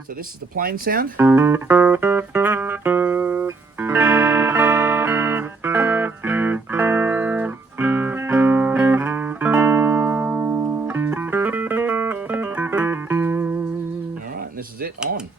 So this is the plain sound. Alright, and this is it on.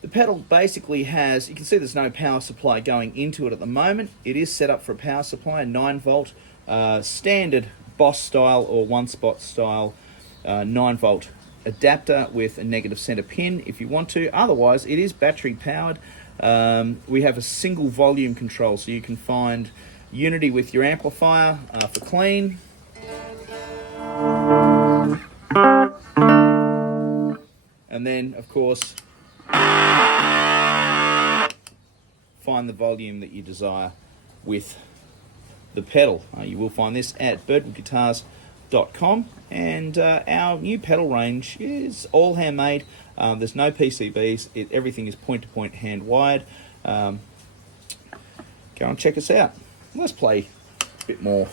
The pedal basically has, you can see there's no power supply going into it at the moment. It is set up for a power supply, a 9-volt standard Boss style or one-spot style 9-volt adapter with a negative center pin if you want to. Otherwise, it is battery powered. We have a single volume control, so you can find unity with your amplifier for clean. And then, of course, find the volume that you desire with the pedal. You will find this at birdwoodguitars.com, and our new pedal range is all handmade. There's no PCBs. Everything is point-to-point hand wired. Go and check us out. Let's play a bit more.